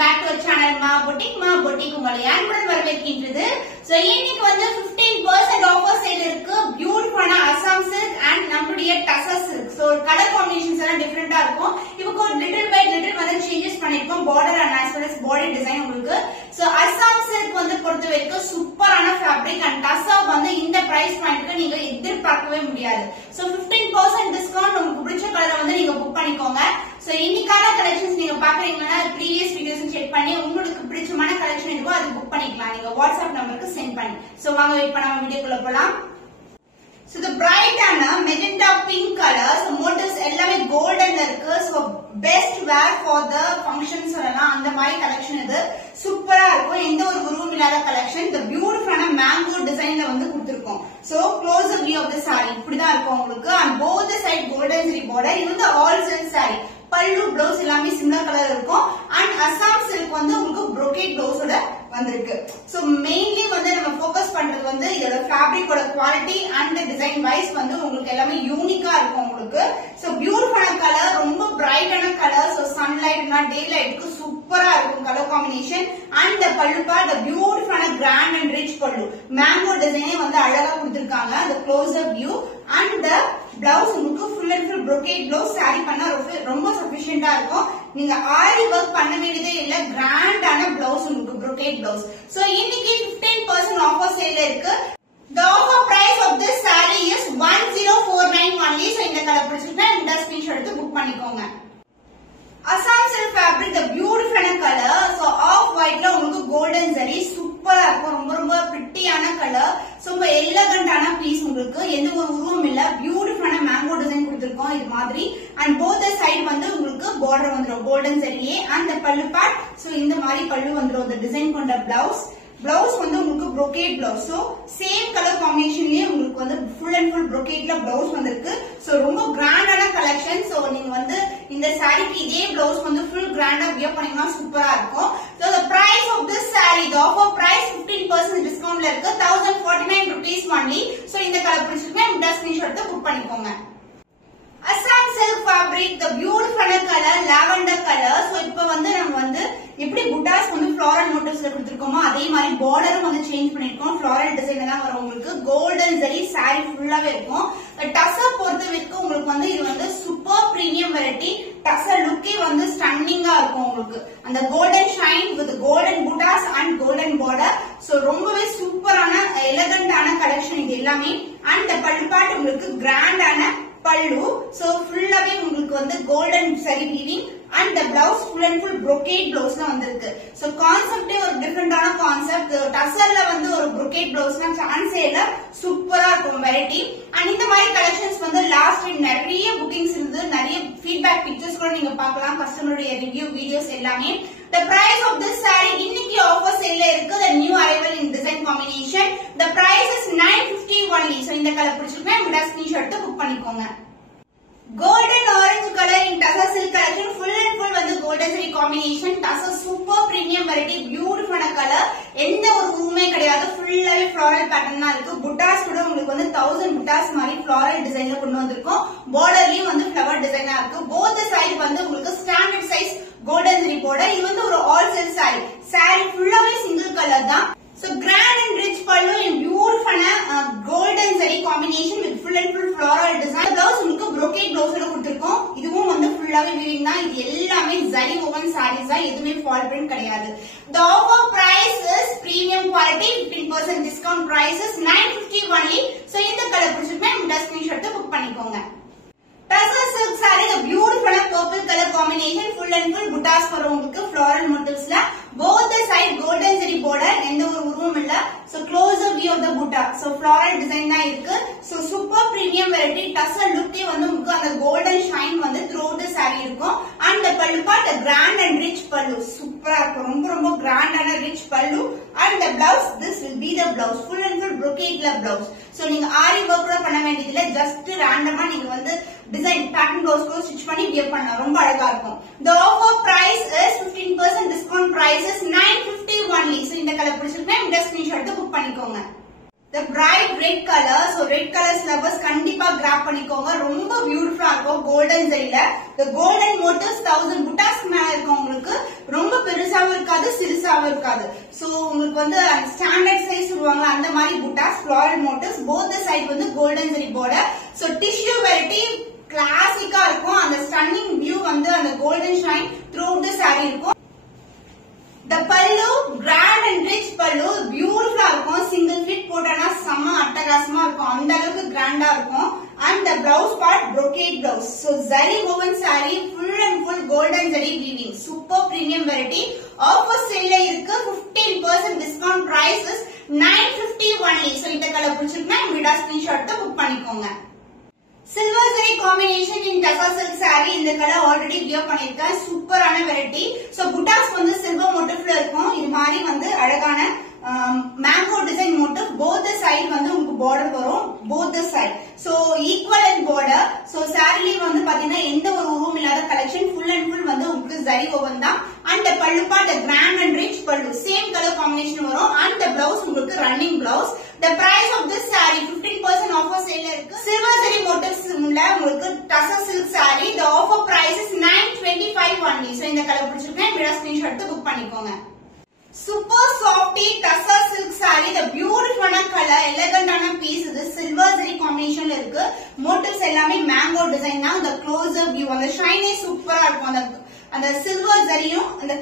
back to our channel Ma Boutique உங்களை அன்புடன் வரவேற்கின்றது. So இன்னைக்கு வந்து 15% ஆஃபர் சேல் இருக்கு. பியூட்டிஃபுல்லான அசாம் silk and நம்மளுடைய tussar silk. So colour combinations எல்லாம் டிஃபரெண்டா இருக்கும். இதுக்கு ஒரு லிட்டில் பை லிட்டில் வந்து சேஞ்சஸ் பண்ணிருக்கோம். border and as well as body design உங்களுக்கு. So அசாம் silk வந்து பொறுத்த வரைக்கும் சூப்பரான ஃபேப்ரிக் and டசா வந்து இந்த பிரைஸ் பாயிண்ட்க்கு நீங்க எதிர்பார்க்கவே முடியாது. So 15% டிஸ்கவுண்ட் உங்களுக்கு பிடிச்ச கலரை வந்து நீங்க புக் பண்ணிக்கோங்க. So இன்னைக்கான கலெக்ஷன்ஸ் நீங்க பாக்குறீங்கன்னா previous videos செக் பண்ணி உங்களுக்கு பிடிச்சமான கலெக்ஷன் இருக்கோ அது புக் பண்ணிக்கலாம். நீங்க வாட்ஸ்அப் நம்பருக்கு சென்ட் பண்ணி. So வாங்க வெயிட் பண்ணாம வீடியோக்குள்ள போலாம். So the bright and magenta pink color, so motifs எல்லாமே golden இருக்கு. So best wear for the functions சொல்லலாம். அந்த மாதிரி கலெக்ஷன் இது சூப்பரா இருக்கும். எந்த ஒரு குருவும் இல்லாத கலெக்ஷன். இந்த பியூட்டிஃபுல்லான மேங்கோ டிசைன்ல வந்து கொடுத்திருக்கோம். So close up view of the saree இப்படிதான் இருக்கும் உங்களுக்கு. And both the side golden zari border. இது வந்து all silk saree. பல்லு ப்ளவுஸ் எல்லாமே சிமிலர் கலர் இருக்கும். அண்ட் அசாம் சில்க் வந்து உங்களுக்கு brocade ப்ளவுஸோட வந்திருக்கு. சோ மெயின்லி வந்து நம்ம ஃபோக்கஸ் பண்றது வந்து இதோட ஃபேப்ரிக்கோட குவாலிட்டி அண்ட் டிசைன் வைஸ் வந்து உங்களுக்கு எல்லாமே யூனிக்கா இருக்கும் உங்களுக்கு. சோ பியூட்டிஃபுல்லான கலர், ரொம்ப பிரைட்டான கலர். சோ சன்லைட்னா டே லைட்க்கு சூப்பரா இருக்கும் colour combination. And pallu part பியூட்டிஃபுல்லான grand and rich pallu. Mango டிசைனே வந்து அழகா கொடுத்திருக்காங்க. அந்த close up view and blouse உங்களுக்கு full and full brocade blouse sari பண்ணா ரொம்ப சஃபிஷியன்ட்டா இருக்கும். நீங்க ஆரி வர்க் பண்ண வேண்டியதே இல்ல. கிராண்டான பிளவுஸ் உங்களுக்கு brocade பிளவுஸ். சோ இன்னைக்கு 15% ஆஃபர் சேல் இருக்கு. The offer price of this saree is 1049 only. So இந்த கலர் பிடிச்சிருந்தா இந்த ஸ்கிரீன்ஷாட் எடுத்து புக் பண்ணிக்கோங்க. Assam silk fabric the beautiful color. So off white ல உங்களுக்கு golden zari சூப்பரா இருக்கும். ரொம்ப ரொம்ப பிரிட்டியான கலர். சோ எலகண்டான பீஸ் உங்களுக்கு. எந்த ஒரு உருவம் இல்ல. பியூட்டிஃபுல்லான மேங்கோ டிசைன் கொடுத்திருக்கோம் இது மாதிரி. அண்ட் போத் சைடு வந்து உங்களுக்கு border வந்துரும் golden zariயே. அந்த பல்லு பார்ட் சோ இந்த மாதிரி பல்லு வந்துரும். இந்த டிசைன் கொண்ட பிளவுஸ் வந்து உங்களுக்கு brocade blouse. So same colour காம்பினேஷன்லயே உங்களுக்கு வந்து ஃபுல் அண்ட் ஃபுல் brocadeல பிளவுஸ் வந்திருக்கு. சோ ரொம்ப கிராண்டான கலெக்ஷன். சோ நீங்க வந்து இந்த சாரிக்கு இதே பிளவுஸ் வந்து ஃபுல் கிராண்டா வியர் பண்ணீங்கன்னா சூப்பரா இருக்கும். So the price of this saree, the offer price 15% டிஸ்கவுண்ட்ல இருக்கு. 1049 rupees only. சோ இந்த கலர் பிடிச்சிருக்கா இந்த ஸ்கிரீன்ஷாட் எடுத்து புக் பண்ணிக்கோங்க. Assam silk fabric, the beautiful color, lavender color. So இப்ப வந்து நம்ம வந்து எப்படி புட்டாஸ் வந்து floral motifs ல கொடுத்திருக்கோமோ அதே மாதிரி borderம் வந்து சேஞ்ச் பண்ணிருக்கோம். floral டிசைன்ல தான் வரும் உங்களுக்கு. golden zari saree ஃபுல்லாவே இருக்கும். டசா பொறுத்த வரைக்கும் உங்களுக்கு வந்து இது வந்து சூப்பர் பிரீமியம் வெரைட்டி. டசா லுக்கே வந்து ஸ்டன்னிங்கா இருக்கும் உங்களுக்கு. அந்த golden shine with golden buttas and golden border. So ரொம்பவே சூப்பரான எலகண்டான கலெக்ஷன் இது எல்லாமே. அண்ட் பல்லு பார்ட் உங்களுக்கு கிராண்டான பல்லு. சோ ஃபுல்லாவே உங்களுக்கு வந்து கோல்டன் சரி weaving and the blouse full and full brocade blouse தான் வந்திருக்கு. சோ கான்செப்டே ஒரு டிஃபரெண்டான கான்செப்ட். டசர்ல வந்து ஒரு brocade blouse-னா சான்ஸே இல்ல. சூப்பரா இருக்கும் வெரைட்டி. அண்ட் இந்த மாதிரி கலெக்ஷன்ஸ் வந்து லாஸ்ட் வீக் நிறைய புக்கிங்ஸ் இருந்து நிறைய ஃபீட்பேக் பிக்சர்ஸ் கூட நீங்க பார்க்கலாம். கஸ்டமருடைய ரிவ்யூ வீடியோஸ் எல்லாமே. The price of this saree இன்னைக்கு ஆஃபர் சேல்ல இருக்கு. The new arrival in design combination. The price is 950 only. So இந்த கலர் பிடிச்சிருக்கா இந்த ஸ்கிரீன்ஷாட் எடுத்து புக் பண்ணிக்கோங்க. Golden orange color in Tassa silk collection. Full and full வந்து golden zari combination. Tassa super premium variety. Beautiful color. எந்த ஒரு ஊமே கிடையாது. ஃபுல்லாவே floral pattern தான் இருக்கு. புட்டாஸ் கூட உங்களுக்கு வந்து 1000 புட்டாஸ் மாதிரி floral டிசைன்ல கொண்டு வந்திருக்கோம். பார்டர்லயும் வந்து flower டிசைனா இருக்கு. both side வந்து உங்களுக்கு standard size golden zari border. இது வந்து ஒரு all silk saree. saree ஃபுல்லாவே single color தான். So grand and rich pallu in beautiful golden zari combination with full and full floral design. Blouse உங்களுக்கு brocade blouse ல கொடுத்திருக்கோம். இதுவும் வந்து ஃபுல்லாவே வீவிங் தான். இது எல்லாமே zari woven sarees தான். எதுமே fall print கிடையாது. The offer price is premium quality. 15% discount price is 950 only. So இந்த கலர் பிடிச்சிருந்தா இந்த ஸ்கிரீன்ஷாட் எடுத்து புக் பண்ணிக்கோங்க. Tassa silk saree a beautiful purple color combination. Full and full buttas வரும் உங்களுக்கு floral motifs ல. both the side golden zari border. எந்த ஒரு உருவம் இல்ல. So close up view of the butta. So floral design தான் இருக்கு. So super premium variety. Tassa lookே வந்து உங்களுக்கு அந்த golden shine வந்து throughout the saree இருக்கும். And the pallu part a grand and rich pallu. சூப்பரா இருக்கும். ரொம்ப ரொம்ப கிராண்டான rich pallu. And the blouse, this will be the blouse. Full and full brocade la blouse. So நீங்க ஆரி work கூட பண்ண வேண்டியது இல்ல. ஜஸ்ட் ரேண்டமா நீங்க வந்து டிசைன் பேட்டர்ன் ப்ளவுஸ் கூட ஸ்டிட்ச் பண்ணி வியர் பண்ணலாம். ரொம்ப அழகா இருக்கும். The offer price is 15% discount price is 950 only. So இந்த கலர் பிடிச்சிருக்கா இந்த ஸ்கிரீன்ஷாட் எடுத்து புக் பண்ணிக்கோங்க. The bright red color. So red color lovers கண்டிப்பா grab பண்ணிக்கோங்க. ரொம்ப பியூட்டிஃபுல்லா இருக்கும். golden zariல the golden motifs 1000 புட்டாஸ் மேல இருக்கும் உங்களுக்கு. ரொம்ப பெருசாவும் உங்களுக்கு வந்து ஸ்டாண்டர்ட் சைஸ் சொல்லுவாங்க அந்த மாதிரி buttas floral motifs both side வந்து golden zari border. So tissue variety கிளாசிக்கா இருக்கும். அந்த ஸ்டன்னிங் வியூ வந்து அந்த golden shine throughout the saree இருக்கும். The pallu grand and rich pallu beautiful இருக்கும். சிங்கிள் ஃபிட் போட்டனா செம்ம அட்டகாசமா இருக்கும். அந்த அளவுக்கு கிராண்டா இருக்கும். And the blouse part brocade blouse. So zari woven saree full and full golden zari weaving. Super premium variety. Offer sale இருக்கு. 15% discount price is 950 only. So இந்த கலர் பிடிச்சிருந்தா இமிடியா ஸ்கிரீன்ஷாட் எடுத்து புக் பண்ணிக்கோங்க. Silver zari combination in Tassa silk saree. இந்த colour already wear பண்ணிருக்கேன். சூப்பரான variety. So புட்டாஸ் வந்து silver மோட்டிவ்ல இருக்கும். இது மாதிரி வந்து அழகான mango design motive both the side வந்து உங்களுக்கு border வரும். both the side. So equivalent border. So saree வந்து பாத்தீங்கன்னா எந்த ஒரு உருவம் இல்லாத கலெக்ஷன் full and full வந்து உங்களுக்கு zari woven தான். And the pallu part the grand and rich pallu same color combination வரும். And the blouse உங்களுக்கு running blouse. The price of this saree 15% offer sale இருக்கு. Silver zari motifs உள்ள உங்களுக்கு Tassa silk saree the offer price is 925 only. So இந்த colour பிடிச்சிருக்கேன் video screenshot எடுத்து book பண்ணிக்கோங்க. Super softy Tassa silk saree the beautiful color elegant ஆன piece இது silver zari combination இருக்கு. motifs எல்லாமே mango design தான். the closer view அந்த shine சூப்பரா இருக்கும். அந்த சில்வர் ஜரியும் அந்த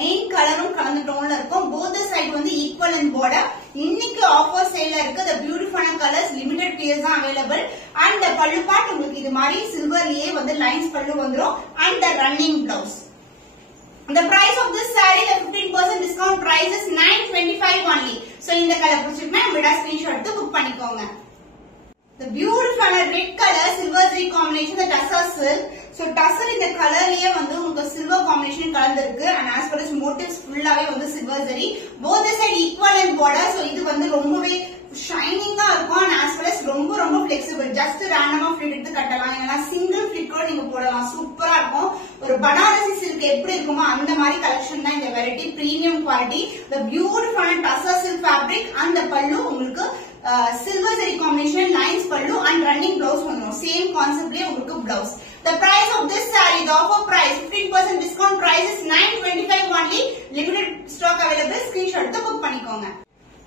மெயின் கலரும் கலந்து டோன்ல இருக்கும். both side வந்து equivalent border. இன்னைக்கு ஆஃபர் சேல்ல இருக்கு. the beautiful colors limited pieces தான் available. and the pallu part உங்களுக்கு இது மாதிரி சில்வர்லயே வந்து லைன்ஸ் பல்லு வந்துரும். and the running blouse. The price of this saree the 15% discount price is 925 only. So இந்த கலர் பிடிச்சிருந்தா வீடியோ ஸ்கிரீன்ஷாட் எடுத்து புக் பண்ணிக்கோங்க. The beautiful red color silver zari combination the Tassa silk. So Tassa இந்த கலர்லயே வந்து உங்களுக்கு silver combination கலந்திருக்கு. and as far as motifs ஃபுல்லாவே வந்து silver zari. both the side equivalent border. So இது வந்து ரொம்பவே ஷைனிங்கா இருக்கும். and as well as ரொம்ப ரொம்ப flexible. just randomly ஃபிட் எடுத்து கட்டலாம். இல்லனா சிங்கிள் ஃபிட் கூட நீங்க போடலாம். சூப்பரா இருக்கும். ஒரு பனாரசி silk எப்படி இருக்குமோ அந்த மாதிரி கலெக்ஷன் தான் இந்த variety. Premium quality. the beautiful Tassa silk fabric and the pallu உங்களுக்கு silver zari combination lines pallu and running blouse வந்துரும். same concept லயே உங்களுக்கு blouse. The price of this saree the offer price 15% discount price is 925 only. limited stock available. screenshot எடுத்து book பண்ணிக்கோங்க.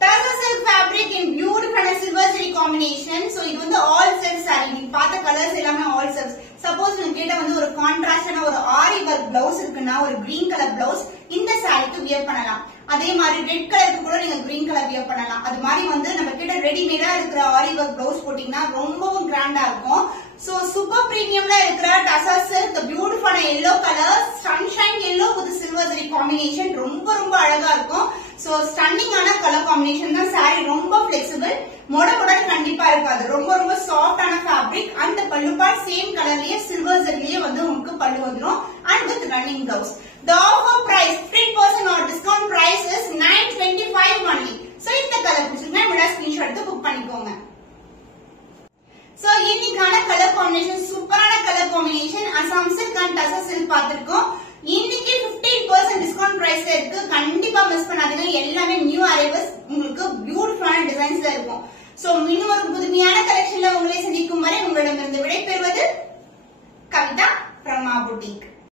Tassa silk fabric in beautiful silver zari combination. So இது வந்து all self saree. நீங்க பார்த்த colours எல்லாமே all self. Suppose நீங்க கேட்ட வந்து ஒரு கான்ட்ராஸ்டான ஒரு ஆரி வர்க் பிளவுஸ் இருக்குன்னா ஒரு கிரீன் கலர் பிளவுஸ் இந்த சாரிக்கு வியர் பண்ணலாம். அதே மாதிரி ரெட் கலருக்கு கூட நீங்க கிரீன் கலர் வியர் பண்ணலாம். அது மாதிரி வந்து நம்ம கிட்ட ரெடிமேடா இருக்கிற ஆரி வர்க் பிளவுஸ் போட்டீங்கன்னா ரொம்பவும் கிராண்டா இருக்கும். சோ சூப்பர் பிரீமியம்ல இருக்கிற Tassa silk the beautiful yellow color sunshine yellow with silver zari combination ரொம்ப ரொம்ப அழகா இருக்கும். சோ ஸ்டன்னிங் ஆன கலர் காம்பினேஷன் தான். saree ரொம்ப flexible. மொடமொடன் கண்டிப்பா இருக்காது. ரொம்ப ரொம்ப சாஃப்ட் ஆன ஃபேப்ரிக். அந்த பல்லு பார்ட் சேம் கலர்லயே சில்வர் ஜரிலயே வந்து உங்களுக்கு பல்லு வந்துரும். and with running blouse. The offer price 15% or discount price is 925 only. So இந்த கலர் பிடிச்சிருந்தா வீடியோ ஸ்கிரீன்ஷாட் எடுத்து புக் பண்ணிக்கோங்க. So இன்னைக்கான கலர் காம்பினேஷன் சூப்பரான colour combination Assam silk and Tassa silk பார்த்திருக்கோம். இன்னைக்கு 15% டிஸ்கவுண்ட் பிரைஸ்ல இருக்கு. கண்டிப்பா மிஸ் பண்ணாதீங்க. எல்லாமே நியூ அரைவல்ஸ் உங்களுக்கு பியூட்டிஃபுல்லான டிசைன்ஸ்ல இருக்கும். சோ இன்னும் ஒரு புதுமையான கலெக்ஷன்ல உங்களை சந்திக்கும் வரை உங்களிடமிருந்து விடைபெறுவது கவிதா from our boutique.